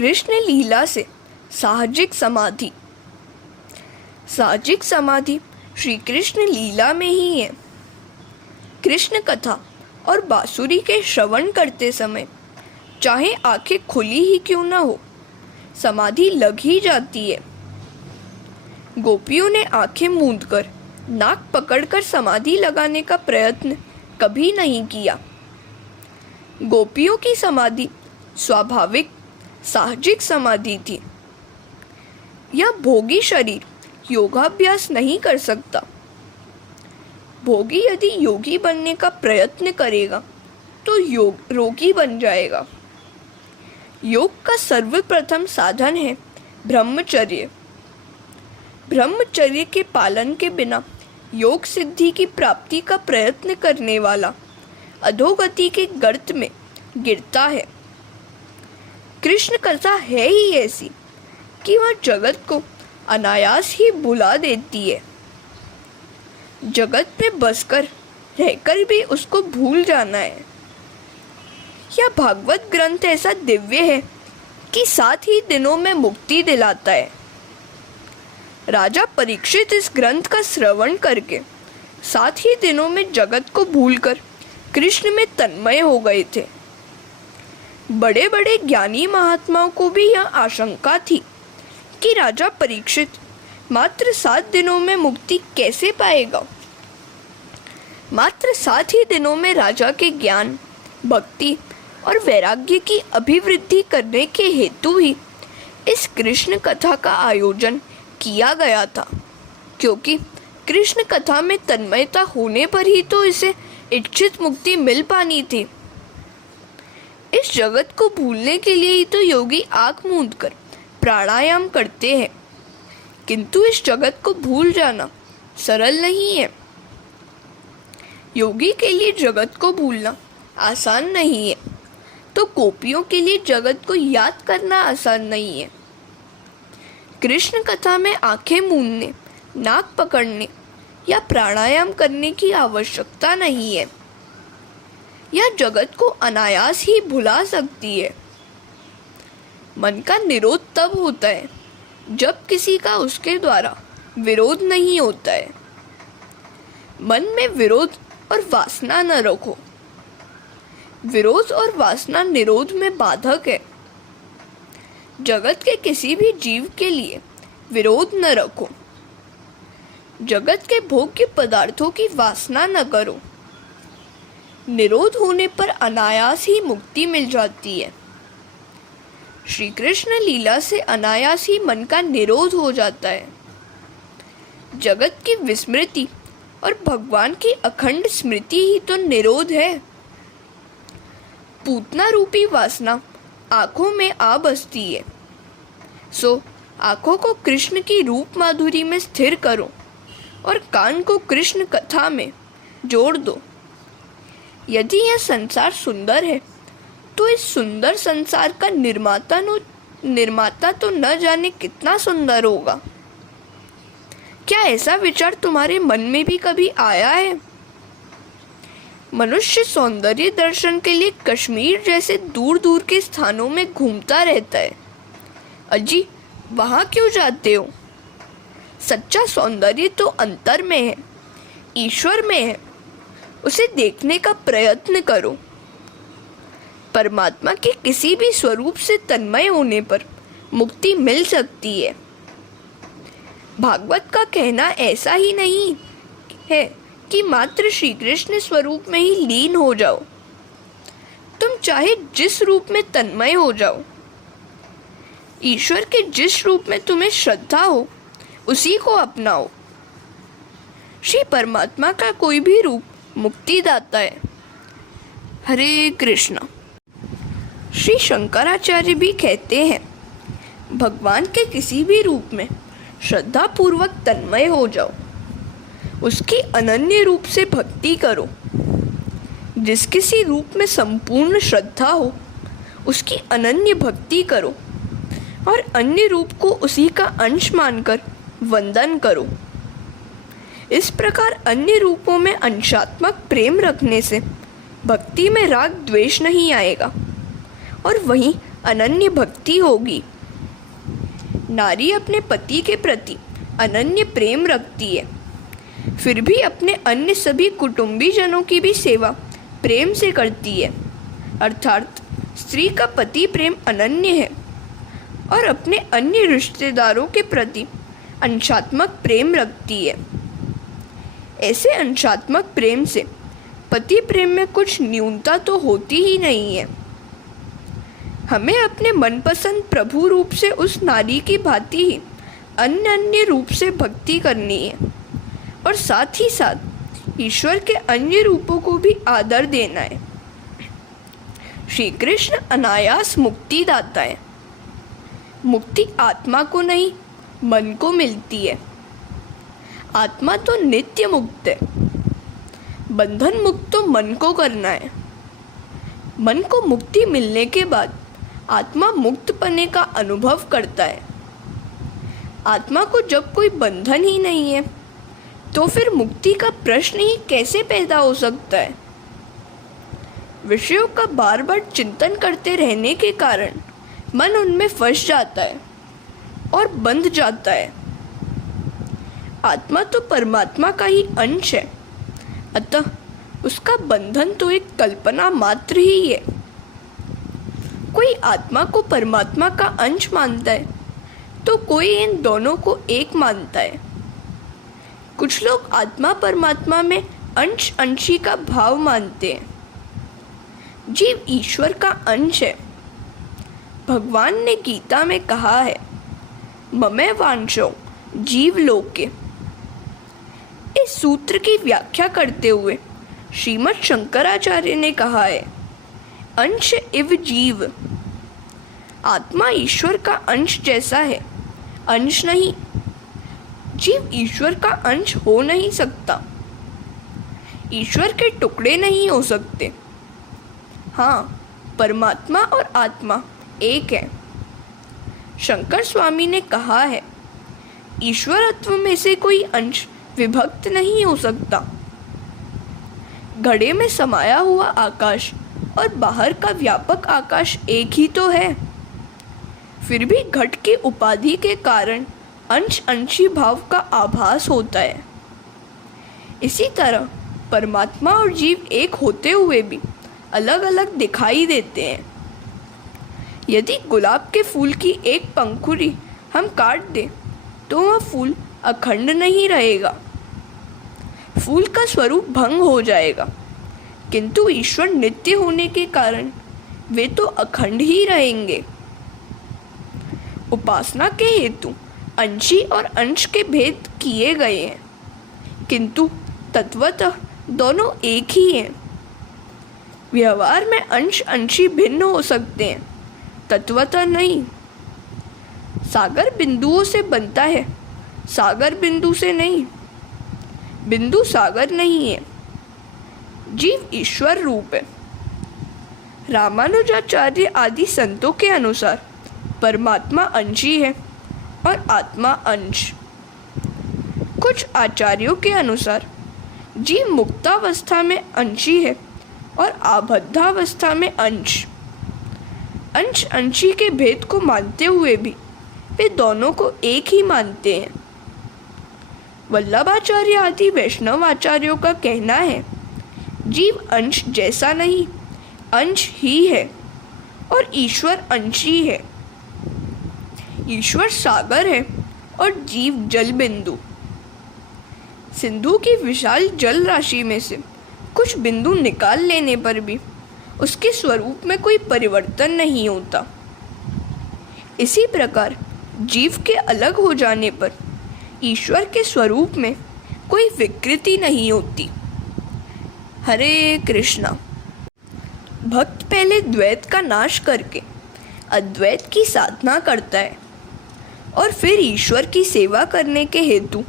कृष्ण लीला से साहजिक समाधि। साहजिक समाधि श्री कृष्ण लीला में ही है। कृष्ण कथा और बांसुरी के श्रवण करते समय चाहे आंखें खुली ही क्यों न हो, समाधि लग ही जाती है। गोपियों ने आंखें मूंदकर नाक पकड़कर समाधि लगाने का प्रयत्न कभी नहीं किया। गोपियों की समाधि स्वाभाविक साहजिक समाधि थी। यह भोगी शरीर योगाभ्यास नहीं कर सकता। भोगी यदि योगी बनने का प्रयत्न करेगा तो रोगी बन जाएगा। योग का सर्वप्रथम साधन है ब्रह्मचर्य। ब्रह्मचर्य के पालन के बिना योग सिद्धि की प्राप्ति का प्रयत्न करने वाला अधोगति के गर्त में गिरता है। कृष्ण कथा है ही ऐसी कि वह जगत को अनायास ही भुला देती है। जगत में बसकर रहकर भी उसको भूल जाना है। यह भागवत ग्रंथ ऐसा दिव्य है कि 7 ही दिनों में मुक्ति दिलाता है। राजा परीक्षित इस ग्रंथ का श्रवण करके 7 ही दिनों में जगत को भूलकर कृष्ण में तन्मय हो गए थे। बड़े बड़े ज्ञानी महात्माओं को भी यह आशंका थी कि राजा परीक्षित मात्र 7 दिनों में मुक्ति कैसे पाएगा। मात्र 7 ही दिनों में राजा के ज्ञान, भक्ति और वैराग्य की अभिवृद्धि करने के हेतु ही इस कृष्ण कथा का आयोजन किया गया था, क्योंकि कृष्ण कथा में तन्मयता होने पर ही तो इसे इच्छित मुक्ति मिल पानी थी। इस जगत को भूलने के लिए ही तो योगी आँख मूंदकर प्राणायाम करते हैं, किंतु इस जगत को भूल जाना सरल नहीं है। योगी के लिए जगत को भूलना आसान नहीं है, तो गोपियों के लिए जगत को याद करना आसान नहीं है। कृष्ण कथा में आंखें मूंदने, नाक पकड़ने या प्राणायाम करने की आवश्यकता नहीं है। यह जगत को अनायास ही भुला सकती है। मन का निरोध तब होता है जब किसी का उसके द्वारा विरोध नहीं होता है। मन में विरोध और वासना न रखो। विरोध और वासना निरोध में बाधक है। जगत के किसी भी जीव के लिए विरोध न रखो। जगत के भोग्य पदार्थों की वासना न करो। निरोध होने पर अनायास ही मुक्ति मिल जाती है। श्री कृष्ण लीला से अनायास ही मन का निरोध हो जाता है। जगत की विस्मृति और भगवान की अखंड स्मृति ही तो निरोध है। पूतना रूपी वासना आँखों में आ बसती है, सो आँखों को कृष्ण की रूप माधुरी में स्थिर करो और कान को कृष्ण कथा में जोड़ दो। यदि यह संसार सुंदर है तो इस सुंदर संसार का निर्माता तो न जाने कितना सुंदर होगा। क्या ऐसा विचार तुम्हारे मन में भी कभी आया है? मनुष्य सौंदर्य दर्शन के लिए कश्मीर जैसे दूर दूर के स्थानों में घूमता रहता है। अजी, वहाँ क्यों जाते हो? सच्चा सौंदर्य तो अंतर में है, ईश्वर में है। उसे देखने का प्रयत्न करो। परमात्मा के किसी भी स्वरूप से तन्मय होने पर मुक्ति मिल सकती है। भागवत का कहना ऐसा ही नहीं है कि मात्र श्री कृष्ण स्वरूप में ही लीन हो जाओ। तुम चाहे जिस रूप में तन्मय हो जाओ, ईश्वर के जिस रूप में तुम्हें श्रद्धा हो उसी को अपनाओ। श्री परमात्मा का कोई भी रूप मुक्तिदाता है। हरे कृष्णा। श्री शंकराचार्य भी कहते हैं, भगवान के किसी भी रूप में श्रद्धा पूर्वक तन्मय हो जाओ। उसकी अनन्य रूप से भक्ति करो। जिस किसी रूप में संपूर्ण श्रद्धा हो उसकी अनन्य भक्ति करो और अन्य रूप को उसी का अंश मानकर वंदन करो। इस प्रकार अन्य रूपों में अंशात्मक प्रेम रखने से भक्ति में राग द्वेष नहीं आएगा और वहीं अनन्य भक्ति होगी। नारी अपने पति के प्रति अनन्य प्रेम रखती है, फिर भी अपने अन्य सभी कुटुंबी जनों की भी सेवा प्रेम से करती है। अर्थात स्त्री का पति प्रेम अनन्य है और अपने अन्य रिश्तेदारों के प्रति अंशात्मक प्रेम रखती है। ऐसे अंशात्मक प्रेम से पति प्रेम में कुछ न्यूनता तो होती ही नहीं है। हमें अपने मनपसंद प्रभु रूप से उस नारी की भांति ही अन्य रूप से भक्ति करनी है और साथ ही साथ ईश्वर के अन्य रूपों को भी आदर देना है। श्री कृष्ण अनायास मुक्ति दाता है। मुक्ति आत्मा को नहीं, मन को मिलती है। आत्मा तो नित्य मुक्त है। बंधन मुक्त तो मन को करना है। मन को मुक्ति मिलने के बाद आत्मा मुक्त पने का अनुभव करता है। आत्मा को जब कोई बंधन ही नहीं है तो फिर मुक्ति का प्रश्न ही कैसे पैदा हो सकता है। विषयों का बार बार चिंतन करते रहने के कारण मन उनमें फंस जाता है और बंध जाता है। आत्मा तो परमात्मा का ही अंश है, अतः उसका बंधन तो एक कल्पना मात्र ही है। कोई आत्मा को परमात्मा का अंश मानता है तो कोई इन दोनों को एक मानता है। कुछ लोग आत्मा परमात्मा में अंश अंशी का भाव मानते हैं। जीव ईश्वर का अंश है। भगवान ने गीता में कहा है, ममे वांशो जीव लोके। इस सूत्र की व्याख्या करते हुए श्रीमद् शंकराचार्य ने कहा है, अंश इव जीव। आत्मा ईश्वर का अंश जैसा है, अंश नहीं। जीव ईश्वर का अंश हो नहीं सकता। ईश्वर के टुकड़े नहीं हो सकते। हाँ, परमात्मा और आत्मा एक है। शंकर स्वामी ने कहा है, ईश्वरत्व में से कोई अंश विभक्त नहीं हो सकता। घड़े में समाया हुआ आकाश और बाहर का व्यापक आकाश एक ही तो है। फिर भी घट की उपाधि के कारण अंश अंशी भाव का आभास होता है। इसी तरह परमात्मा और जीव एक होते हुए भी अलग अलग दिखाई देते हैं। यदि गुलाब के फूल की एक पंखुड़ी हम काट दें तो वह फूल अखंड नहीं रहेगा। फूल का स्वरूप भंग हो जाएगा, किंतु ईश्वर नित्य होने के कारण वे तो अखंड ही रहेंगे। उपासना के हेतु अंशी और अंश के भेद किए गए हैं, किंतु तत्वतः दोनों एक ही हैं। व्यवहार में अंश अंशी भिन्न हो सकते हैं, तत्वतः नहीं। सागर बिंदुओं से बनता है, सागर बिंदु से नहीं। बिंदु सागर नहीं है। जीव ईश्वर रूप है। रामानुजाचार्य आदि संतों के अनुसार परमात्मा अंशी है और आत्मा अंश। कुछ आचार्यों के अनुसार जीव मुक्तावस्था में अंशी है और आबद्धावस्था में अंश। अंश अंशी के भेद को मानते हुए भी वे दोनों को एक ही मानते हैं। वल्लभाचार्य आदि वैष्णव आचार्यों का कहना है, जीव अंश जैसा नहीं, अंश ही है और ईश्वर अंशी है। ईश्वर सागर है और जीव जल बिंदु। सिंधु की विशाल जल राशि में से कुछ बिंदु निकाल लेने पर भी उसके स्वरूप में कोई परिवर्तन नहीं होता। इसी प्रकार जीव के अलग हो जाने पर ईश्वर के स्वरूप में कोई विकृति नहीं होती। हरे कृष्णा। भक्त पहले द्वैत का नाश करके अद्वैत की साधना करता है और फिर ईश्वर की सेवा करने के हेतु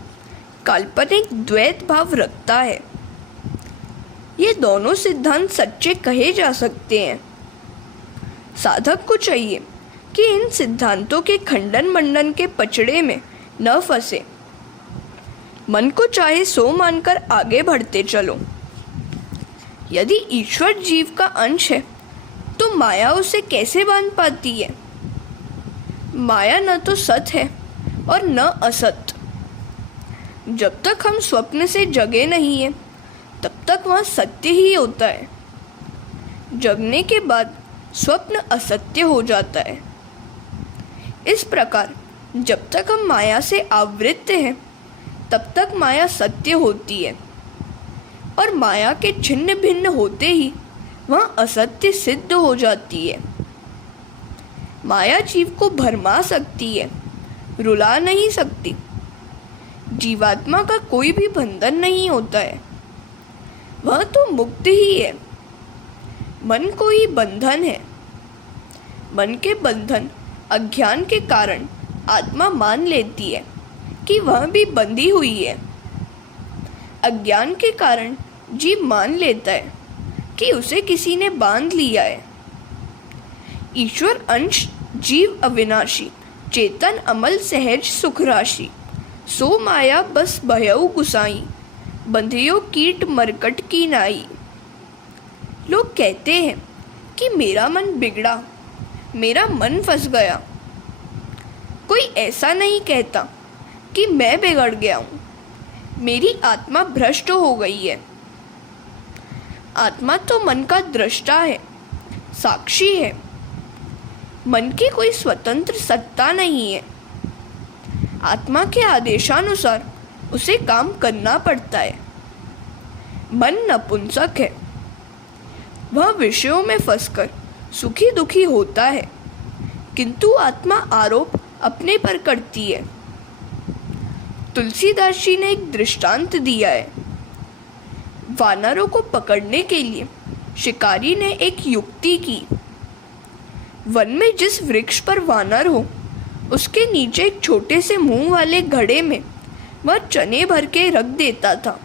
काल्पनिक द्वैत भाव रखता है। ये दोनों सिद्धांत सच्चे कहे जा सकते हैं। साधक को चाहिए कि इन सिद्धांतों के खंडन मंडन के पचड़े में न फंसे। मन को चाहे सो मानकर आगे बढ़ते चलो। यदि ईश्वर जीव का अंश है तो तो माया उसे कैसे बांध पाती है? माया न तो सत है और न असत। जब तक हम स्वप्न से जगे नहीं हैं, तब तक वहाँ सत्य ही होता है। जगने के बाद स्वप्न असत्य हो जाता है। इस प्रकार जब तक हम माया से आवृत्त हैं, तब तक माया सत्य होती है, और माया के छिन्न भिन्न होते ही वह असत्य सिद्ध हो जाती है। माया जीव को भरमा सकती है, रुला नहीं सकती। जीवात्मा का कोई भी बंधन नहीं होता है, वह तो मुक्त ही है। मन को ही बंधन है। मन के बंधन अज्ञान के कारण आत्मा मान लेती है कि वह भी बंधी हुई है। अज्ञान के कारण जीव मान लेता है कि उसे किसी ने बांध लिया है। ईश्वर अंश जीव अविनाशी, चेतन अमल सहज सुख राशि। सो माया बस भयउ गुसाई, बंधियो कीट मरकट की नाई। लोग कहते हैं कि मेरा मन बिगड़ा, मेरा मन फंस गया। कोई ऐसा नहीं कहता कि मैं बिगड़ गया हूँ, मेरी आत्मा भ्रष्ट हो गई है। आत्मा तो मन का दृष्टा है, साक्षी है। मन की कोई स्वतंत्र सत्ता नहीं है। आत्मा के आदेशानुसार उसे काम करना पड़ता है। मन नपुंसक है। वह विषयों में फंसकर सुखी दुखी होता है, किंतु आत्मा आरोप अपने पर करती है। तुलसीदास जी ने एक दृष्टांत दिया है। वानरों को पकड़ने के लिए शिकारी ने एक युक्ति की। वन में जिस वृक्ष पर वानर हो, उसके नीचे एक छोटे से मुंह वाले घड़े में वह चने भर के रख देता था।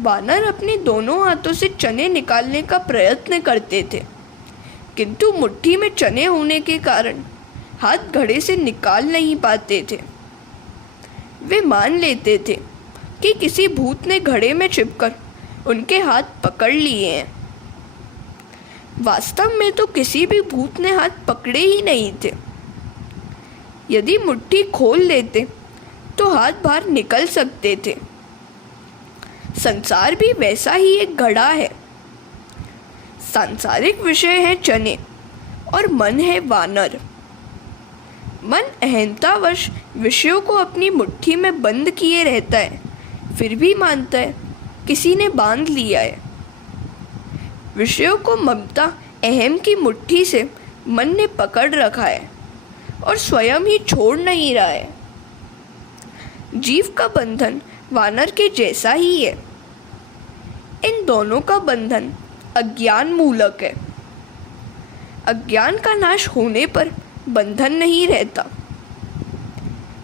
वानर अपने दोनों हाथों से चने निकालने का प्रयत्न करते थे, किंतु मुट्ठी में चने होने के कारण हाथ घड़े से निकाल नहीं पाते थे। वे मान लेते थे कि किसी भूत ने घड़े में छिपकर उनके हाथ पकड़ लिए हैं। वास्तव में तो किसी भी भूत ने हाथ पकड़े ही नहीं थे। यदि मुट्ठी खोल लेते तो हाथ बाहर निकल सकते थे। संसार भी वैसा ही एक घड़ा है। सांसारिक विषय है चने और मन है वानर। मन अहंतावश विषयों को अपनी मुट्ठी में बंद किए रहता है, फिर भी मानता है किसी ने बांध लिया है। विषयों को ममता अहम की मुट्ठी से मन ने पकड़ रखा है और स्वयं ही छोड़ नहीं रहा है। जीव का बंधन वानर के जैसा ही है। इन दोनों का बंधन अज्ञान मूलक है। अज्ञान का नाश होने पर बंधन नहीं रहता।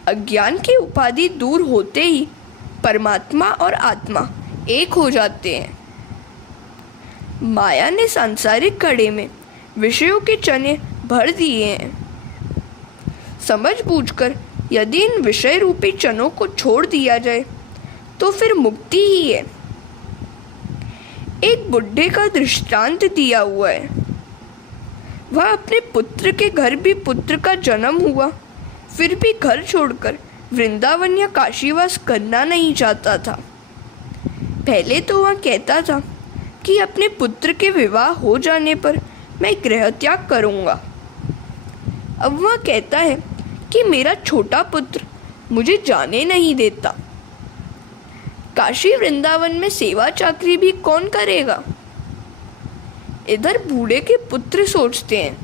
अज्ञान की उपाधि दूर होते ही परमात्मा और आत्मा एक हो जाते हैं। माया ने सांसारिक घड़े में विषयों के चने भर दिए हैं। समझ बूझकर यदि इन विषय रूपी चनों को छोड़ दिया जाए तो फिर मुक्ति ही है। एक बुढ़े का दृष्टांत दिया हुआ है। वह अपने पुत्र के घर भी पुत्र का जन्म हुआ, फिर भी घर छोड़कर वृंदावन या काशीवास करना नहीं चाहता था। पहले तो वह कहता था कि अपने पुत्र के विवाह हो जाने पर मैं गृह त्याग करूँगा। अब वह कहता है कि मेरा छोटा पुत्र मुझे जाने नहीं देता। काशी वृंदावन में सेवा चाकरी भी कौन करेगा? इधर बूढ़े के पुत्र सोचते हैं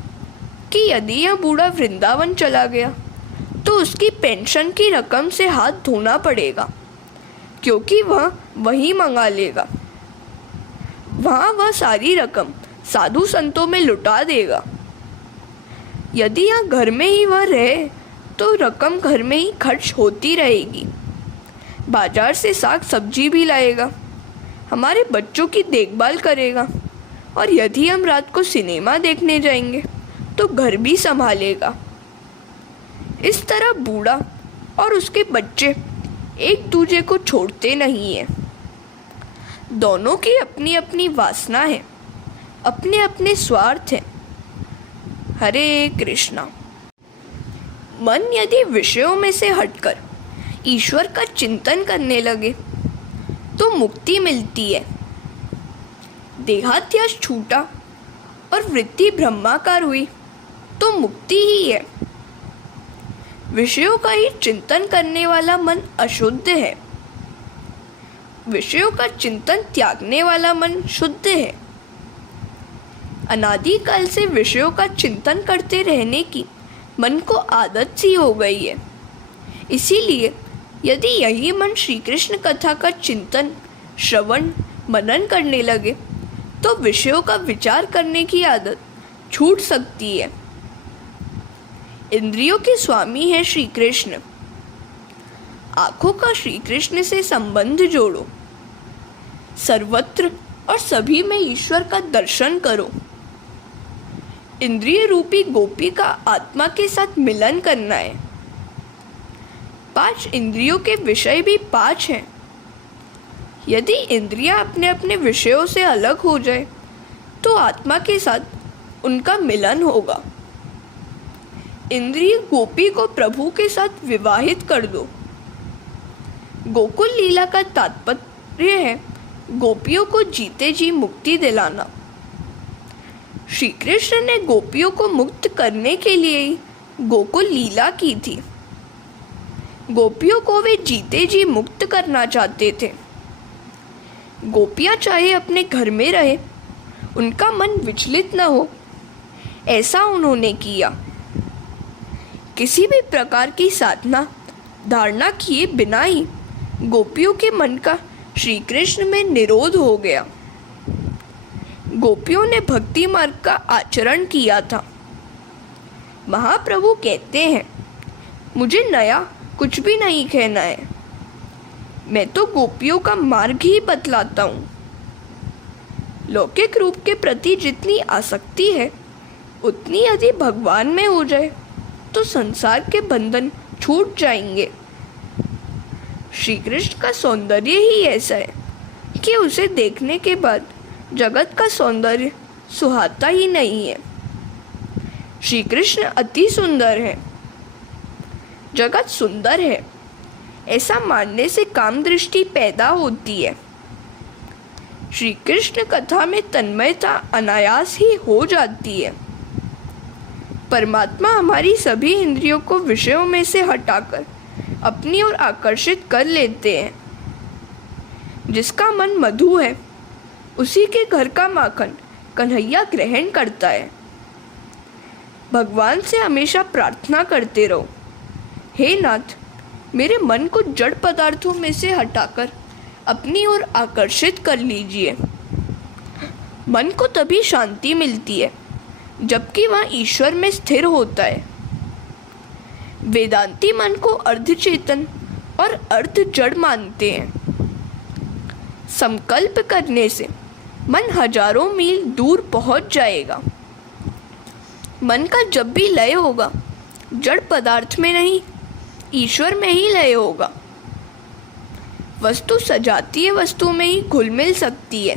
कि यदि यह बूढ़ा वृंदावन चला गया तो उसकी पेंशन की रकम से हाथ धोना पड़ेगा, क्योंकि वह वही मंगा लेगा। वहाँ वह सारी रकम साधु संतों में लुटा देगा। यदि यहाँ घर में ही वह रहे तो रकम घर में ही खर्च होती रहेगी। बाजार से साग सब्जी भी लाएगा, हमारे बच्चों की देखभाल करेगा, और यदि हम रात को सिनेमा देखने जाएंगे तो घर भी संभालेगा। इस तरह बूढ़ा और उसके बच्चे एक दूसरे को छोड़ते नहीं हैं। दोनों की अपनी अपनी वासना है, अपने अपने स्वार्थ हैं। हरे कृष्णा। मन यदि विषयों में से हटकर ईश्वर का चिंतन करने लगे तो मुक्ति मिलती है। देहाध्यास छूटा और वृत्ति ब्रह्माकार हुई तो मुक्ति ही है। विषयों का ही चिंतन करने वाला मन अशुद्ध है, विषयों का चिंतन त्यागने वाला मन शुद्ध है। अनादिकाल से विषयों का चिंतन करते रहने की मन को आदत सी हो गई है। इसीलिए यदि यही मन श्री कृष्ण कथा का चिंतन, श्रवण, मनन करने लगे तो विषयों का विचार करने की आदत छूट सकती है। इंद्रियों के स्वामी है श्री कृष्ण। आंखों का श्री कृष्ण से संबंध जोड़ो, सर्वत्र और सभी में ईश्वर का दर्शन करो। इंद्रिय रूपी गोपी का आत्मा के साथ मिलन करना है। 5 इंद्रियों के विषय भी 5 हैं। यदि इंद्रियां अपने अपने विषयों से अलग हो जाए तो आत्मा के साथ उनका मिलन होगा। इंद्रिय गोपी को प्रभु के साथ विवाहित कर दो। गोकुल लीला का तात्पर्य है गोपियों को जीते जी मुक्ति दिलाना। श्री कृष्ण ने गोपियों को मुक्त करने के लिए ही गोकुल लीला की थी। गोपियों को वे जीते जी मुक्त करना चाहते थे। गोपियां चाहे अपने घर में रहे, उनका मन विचलित न हो, ऐसा उन्होंने किया। किसी भी प्रकार की साधना, धारणा किए बिना ही गोपियों के मन का श्री कृष्ण में निरोध हो गया। गोपियों ने भक्ति मार्ग का आचरण किया था। महाप्रभु कहते हैं, मुझे नया कुछ भी नहीं कहना है, मैं तो गोपियों का मार्ग ही बतलाता हूँ। लौकिक रूप के प्रति जितनी आसक्ति है उतनी यदि भगवान में हो जाए तो संसार के बंधन छूट जाएंगे। श्री कृष्ण का सौंदर्य ही ऐसा है कि उसे देखने के बाद जगत का सौंदर्य सुहाता ही नहीं है। श्री कृष्ण अति सुंदर है, जगत सुंदर है, ऐसा मानने से काम दृष्टि पैदा होती है। श्री कृष्ण कथा में तन्मयता अनायास ही हो जाती है। परमात्मा हमारी सभी इंद्रियों को विषयों में से हटाकर अपनी ओर आकर्षित कर लेते हैं। जिसका मन मधु है उसी के घर का माखन कन्हैया ग्रहण करता है। भगवान से हमेशा प्रार्थना करते रहो, हे नाथ, मेरे मन को जड़ पदार्थों में से हटाकर अपनी ओर आकर्षित कर लीजिए। मन को तभी शांति मिलती है जबकि वह ईश्वर में स्थिर होता है। वेदांती मन को अर्धचेतन और अर्ध जड़ मानते हैं। संकल्प करने से मन हजारों मील दूर पहुंच जाएगा। मन का जब भी लय होगा, जड़ पदार्थ में नहीं, ईश्वर में ही लय होगा। वस्तु सजातीय वस्तु में ही घुल मिल सकती है।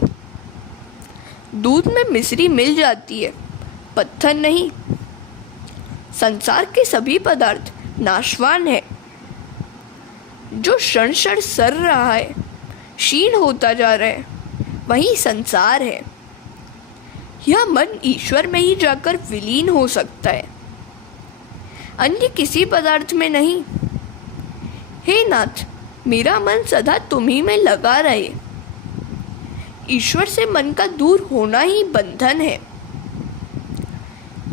दूध में मिश्री मिल जाती है, पत्थर नहीं। संसार के सभी पदार्थ नाशवान है। जो क्षण क्षण सर रहा है, क्षीण होता जा रहा है, वही संसार है। यह मन ईश्वर में ही जाकर विलीन हो सकता है, अन्य किसी पदार्थ में नहीं। हे नाथ, मेरा मन सदा तुम्ही में लगा रहे। ईश्वर से मन का दूर होना ही बंधन है।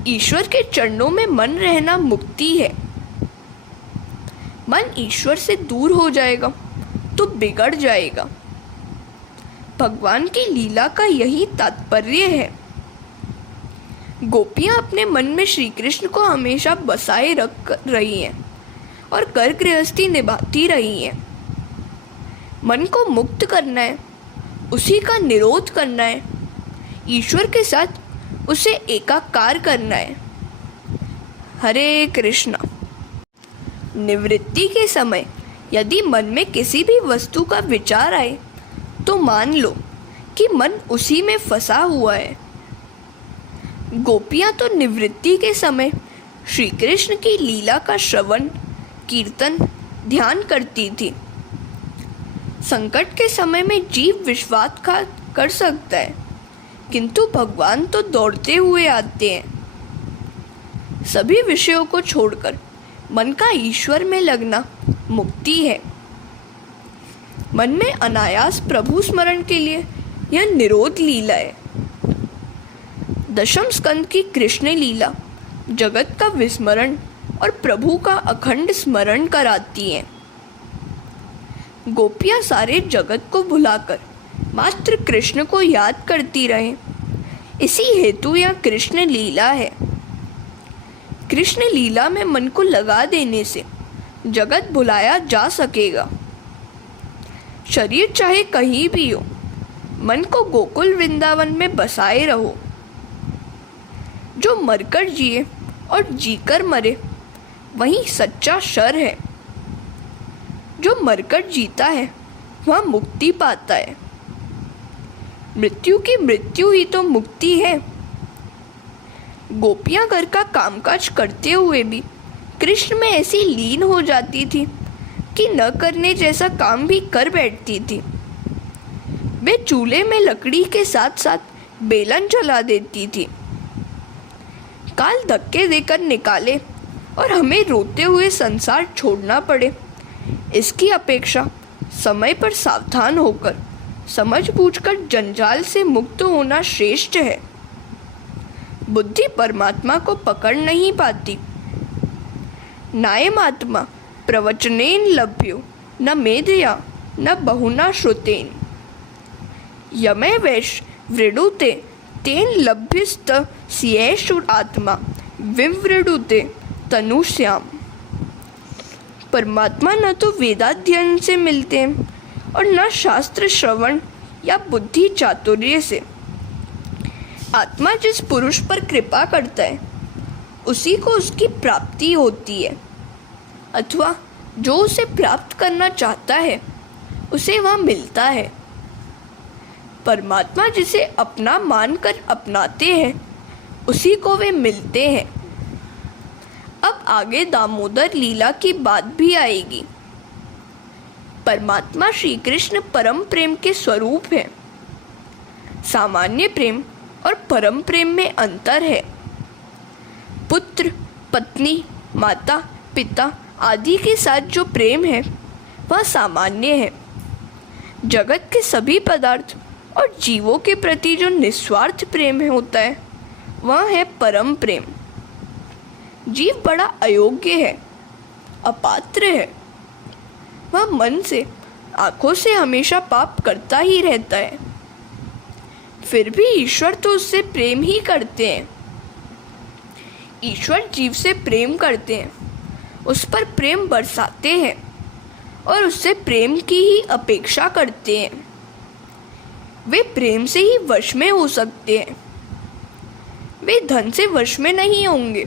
ईश्वर के चरणों में मन रहना मुक्ति है। मन ईश्वर से दूर हो जाएगा तो बिगड़ जाएगा। भगवान की लीला का यही तात्पर्य है। गोपियां अपने मन में श्री कृष्ण को हमेशा बसाए रख रही हैं और कर गृहस्थी निभाती रही हैं। मन को मुक्त करना है, उसी का निरोध करना है, ईश्वर के साथ उसे एकाकार करना है। हरे कृष्णा। निवृत्ति के समय यदि मन में किसी भी वस्तु का विचार आए तो मान लो कि मन उसी में फंसा हुआ है गोपियां तो निवृत्ति के समय श्री कृष्ण की लीला का श्रवण, कीर्तन, ध्यान करती थी। संकट के समय में जीव विश्वासघात कर सकता है, किंतु भगवान तो दौड़ते हुए आते हैं। सभी विषयों को छोड़कर मन का ईश्वर में लगना मुक्ति है। मन में अनायास प्रभु स्मरण के लिए यह निरोध लीला है। दशम स्कंद की कृष्ण लीला जगत का विस्मरण और प्रभु का अखंड स्मरण कराती है। गोपियां सारे जगत को भुलाकर मात्र कृष्ण को याद करती रहें, इसी हेतु यह कृष्ण लीला है। कृष्ण लीला में मन को लगा देने से जगत भुलाया जा सकेगा। शरीर चाहे कहीं भी हो, मन को गोकुल वृंदावन में बसाए रहो। जो मरकर जिए और जीकर मरे, वही सच्चा शर है। जो मरकर जीता है वह मुक्ति पाता है। मृत्यु की मृत्यु ही तो मुक्ति है। गोपियां घर का कामकाज करते हुए भी कृष्ण में ऐसी लीन हो जाती थी कि न करने जैसा काम भी कर बैठती थी। वे चूल्हे में लकड़ी के साथ साथ बेलन जला देती थी। काल धक्के देकर निकाले और हमें रोते हुए संसार छोड़ना पड़े, इसकी अपेक्षा समय पर सावधान होकर समझ बूझकर जंजाल से मुक्त होना श्रेष्ठ है। बुद्धि परमात्मा को पकड़ नहीं पाती। नायमात्मा प्रवचनेन लभ्यो न मेधया न बहुना श्रुतेन यमे वैश वृडुते तेन लभ्यस्त सियेषु आत्मा विवृडुते तनुश्याम। परमात्मा न तो वेदाध्ययन से मिलते हैं और न शास्त्र श्रवण या बुद्धि चातुर्य से। आत्मा जिस पुरुष पर कृपा करता है उसी को उसकी प्राप्ति होती है, अथवा जो उसे प्राप्त करना चाहता है उसे वह मिलता है। परमात्मा जिसे अपना मानकर अपनाते हैं उसी को वे मिलते हैं। अब आगे दामोदर लीला की बात भी आएगी। परमात्मा श्री कृष्ण परम प्रेम के स्वरूप है। सामान्य प्रेम और परम प्रेम में अंतर है। पुत्र, पत्नी, माता, पिता आदि के साथ जो प्रेम है वह सामान्य है। जगत के सभी पदार्थ और जीवों के प्रति जो निस्वार्थ प्रेम होता है वह है परम प्रेम। जीव बड़ा अयोग्य है, अपात्र है। वह मन से, आँखों से हमेशा पाप करता ही रहता है, फिर भी ईश्वर तो उससे प्रेम ही करते हैं। ईश्वर जीव से प्रेम करते हैं, उस पर प्रेम बरसाते हैं और उससे प्रेम की ही अपेक्षा करते हैं। वे प्रेम से ही वश में हो सकते हैं। वे धन से वश में नहीं होंगे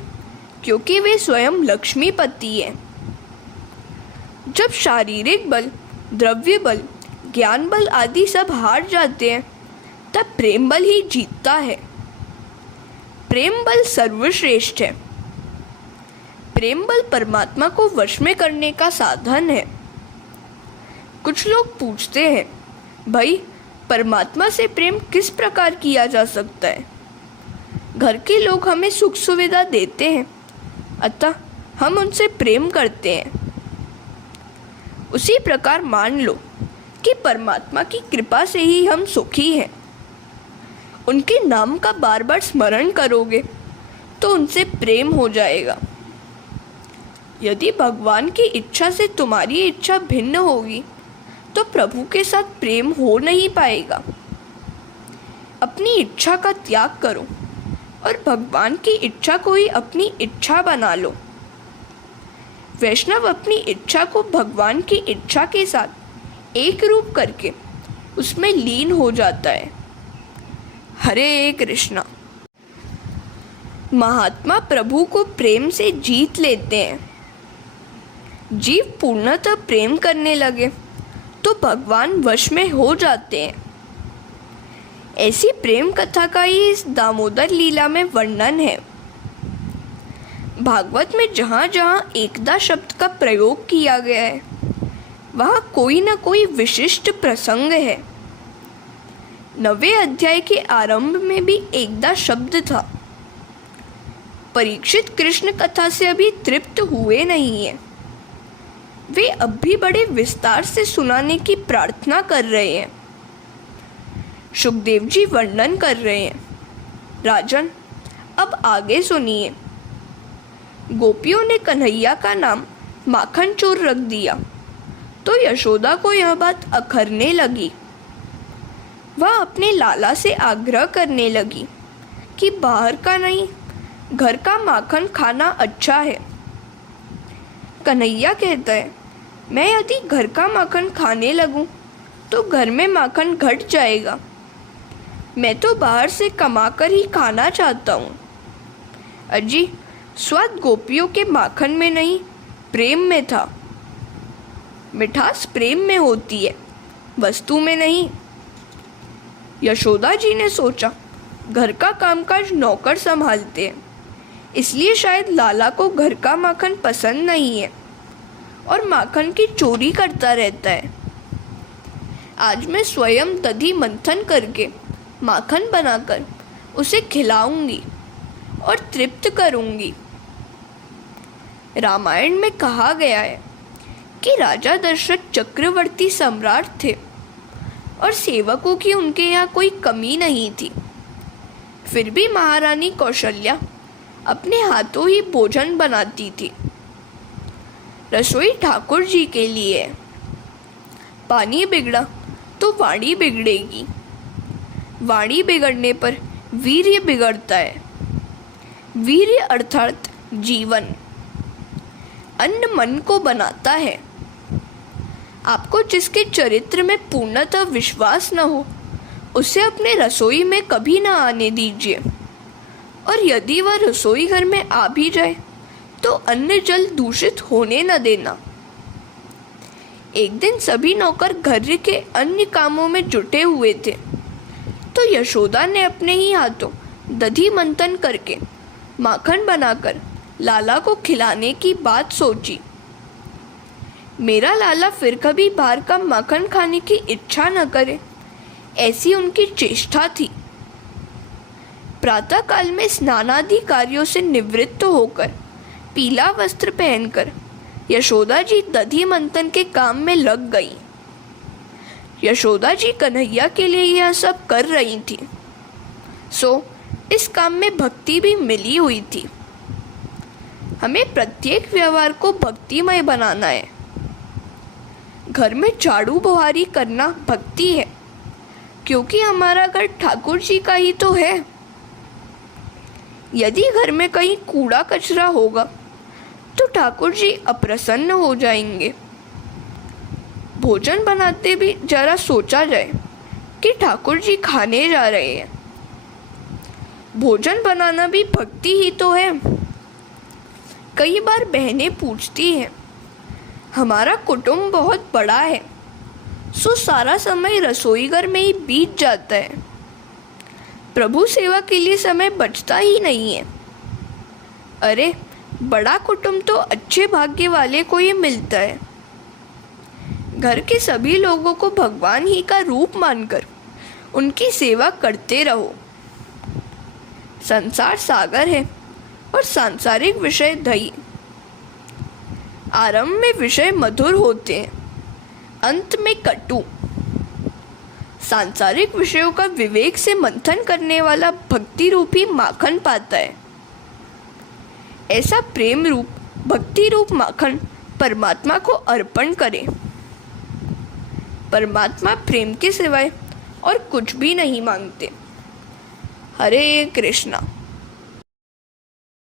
क्योंकि वे स्वयं लक्ष्मीपति हैं। जब शारीरिक बल, द्रव्य बल, ज्ञान बल आदि सब हार जाते हैं तब प्रेम बल ही जीतता है। प्रेम बल सर्वश्रेष्ठ है। प्रेम बल परमात्मा को वश में करने का साधन है। कुछ लोग पूछते हैं, भाई परमात्मा से प्रेम किस प्रकार किया जा सकता है? घर के लोग हमें सुख सुविधा देते हैं, अतः हम उनसे प्रेम करते हैं। उसी प्रकार मान लो कि परमात्मा की कृपा से ही हम सुखी हैं। उनके नाम का बार बार स्मरण करोगे तो उनसे प्रेम हो जाएगा। यदि भगवान की इच्छा से तुम्हारी इच्छा भिन्न होगी तो प्रभु के साथ प्रेम हो नहीं पाएगा। अपनी इच्छा का त्याग करो और भगवान की इच्छा को ही अपनी इच्छा बना लो। वैष्णव अपनी इच्छा को भगवान की इच्छा के साथ एक रूप करके उसमें लीन हो जाता है। हरे कृष्णा। महात्मा प्रभु को प्रेम से जीत लेते हैं। जीव पूर्णतः प्रेम करने लगे तो भगवान वश में हो जाते हैं। ऐसी प्रेम कथा का ही इस दामोदर लीला में वर्णन है। भागवत में जहाँ जहाँ एकदा शब्द का प्रयोग किया गया है वहाँ कोई न कोई विशिष्ट प्रसंग है। 9वें अध्याय के आरंभ में भी एकदा शब्द था। परीक्षित कृष्ण कथा से अभी तृप्त हुए नहीं है, वे अब भी बड़े विस्तार से सुनाने की प्रार्थना कर रहे हैं। सुखदेव जी वर्णन कर रहे हैं, राजन अब आगे सुनिए। गोपियों ने कन्हैया का नाम माखन चोर रख दिया तो यशोदा को यह बात अखरने लगी। वह अपने लाला से आग्रह करने लगी कि बाहर का नहीं, घर का माखन खाना अच्छा है। कन्हैया कहता है, मैं यदि घर का माखन खाने लगूं तो घर में माखन घट जाएगा। मैं तो बाहर से कमाकर ही खाना चाहता हूँ। अजी, स्वाद गोपियों के माखन में नहीं, प्रेम में था। मिठास प्रेम में होती है, वस्तु में नहीं। यशोदा जी ने सोचा, घर का कामकाज नौकर संभालते हैं, इसलिए शायद लाला को घर का माखन पसंद नहीं है और माखन की चोरी करता रहता है। आज मैं स्वयं दधी मंथन करके माखन बनाकर उसे खिलाऊंगी और तृप्त करूंगी। रामायण में कहा गया है कि राजा दशरथ चक्रवर्ती सम्राट थे और सेवकों की उनके यहाँ कोई कमी नहीं थी। फिर भी महारानी कौशल्या अपने हाथों ही भोजन बनाती थी। रसोई ठाकुर जी के लिए है। पानी बिगड़ा तो वाणी बिगड़ेगी, वाणी बिगड़ने पर वीर्य बिगड़ता है। वीर्य अर्थात जीवन। अन्न मन को बनाता है। आपको जिसके चरित्र में पूर्णतः विश्वास न हो उसे अपने रसोई में कभी न आने दीजिए, और यदि वह रसोई घर में आ भी जाए तो अन्न जल दूषित होने न देना। एक दिन सभी नौकर घर के अन्य कामों में जुटे हुए थे तो यशोदा ने अपने ही हाथों दधी मंथन करके माखन बनाकर लाला को खिलाने की बात सोची। मेरा लाला फिर कभी बाहर का माखन खाने की इच्छा न करे, ऐसी उनकी चेष्टा थी। प्रातः काल में स्नानादि कार्यों से निवृत्त होकर पीला वस्त्र पहनकर यशोदा जी दधी मंथन के काम में लग गई। यशोदा जी कन्हैया के लिए यह सब कर रही थी, सो इस काम में भक्ति भी मिली हुई थी। हमें प्रत्येक व्यवहार को भक्तिमय बनाना है। घर में झाड़ू बुहारी करना भक्ति है, क्योंकि हमारा घर ठाकुर जी का ही तो है। यदि घर में कहीं कूड़ा कचरा होगा तो ठाकुर जी अप्रसन्न हो जाएंगे। भोजन बनाते भी जरा सोचा जाए कि ठाकुर जी खाने जा रहे हैं। भोजन बनाना भी भक्ति ही तो है। कई बार बहनें पूछती हैं, हमारा कुटुंब बहुत बड़ा है, सो सारा समय रसोई घर में ही बीत जाता है, प्रभु सेवा के लिए समय बचता ही नहीं है। अरे, बड़ा कुटुंब तो अच्छे भाग्य वाले को ही मिलता है। घर के सभी लोगों को भगवान ही का रूप मानकर उनकी सेवा करते रहो। संसार सागर है और सांसारिक विषय दही। आरंभ में विषय मधुर होते हैं, अंत में कटु। सांसारिक विषयों का विवेक से मंथन करने वाला भक्ति रूपी माखन पाता है। ऐसा प्रेम रूप भक्ति रूप माखन परमात्मा को अर्पण करें। परमात्मा प्रेम के सिवाय और कुछ भी नहीं मांगते। हरे कृष्णा।